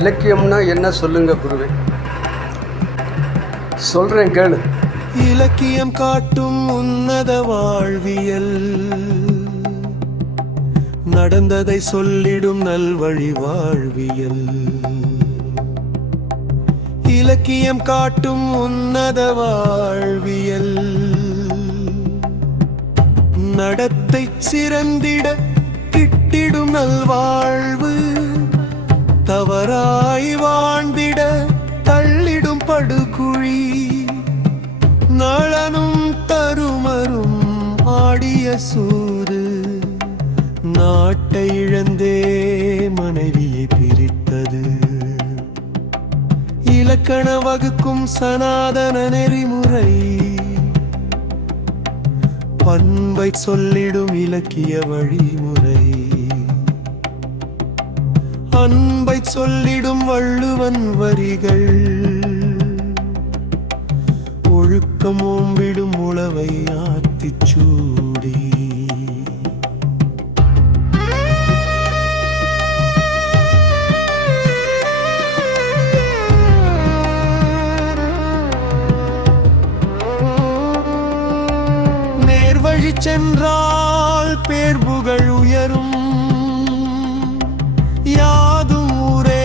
இலக்கியம்னா என்ன சொல்லுங்க குருவே? சொல்றேன் கேளு. இலக்கியம் காட்டும் உன்னத வாழ்வியல், நடந்ததை சொல்லிடும் நல்வழி வாழ்வியல். இலக்கியம் காட்டும் உன்னத வாழ்வியல், நடத்தை சிறந்திட கிட்டிடும் நல்வாழ்வு. தவறாய் வாழ்ந்திட தள்ளிடும் படுகுழி. நளனும் தருமரும் ஆடிய சூது, நாட்டை இழந்தே மனைவியை பிரித்தது. இலக்கண வகுக்கும் சனாதன நெறிமுறை, பண்பை சொல்லிடும் இலக்கிய வழிமுறை. அன்பை சொல்லிடும் வள்ளுவன் வரிகள், ஒழுக்கம் ஓம்பிடும் உளவை ஆத்திச்சூடி. நேர்வழி சென்றால் பேர் புகழ் உயரும். யாதும் ஊரே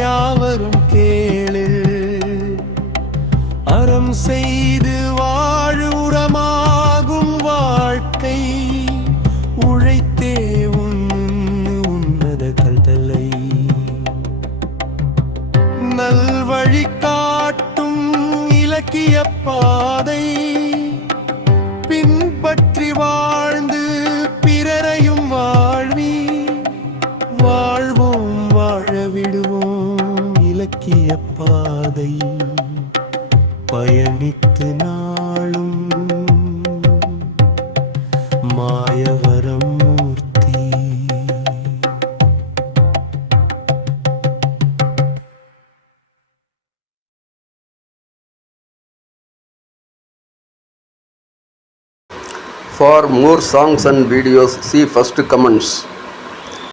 யாவரும் கேளு, அறம் செய்து வாழுரமாகும் வாழ்க்கை. உழைத்தே உன்னத கல்தலை, நல்வழி காட்டும் இலக்கிய பாதை. பின்பற்றி வாழ்ந்து பிறரையும் வாழ்வி, வாழ்வோம் வாழ விடுவோம் இலக்கிய பாதை. பயணித்து நாளும் மாயவரம் மூர்த்தி. For more songs and videos, see first comments.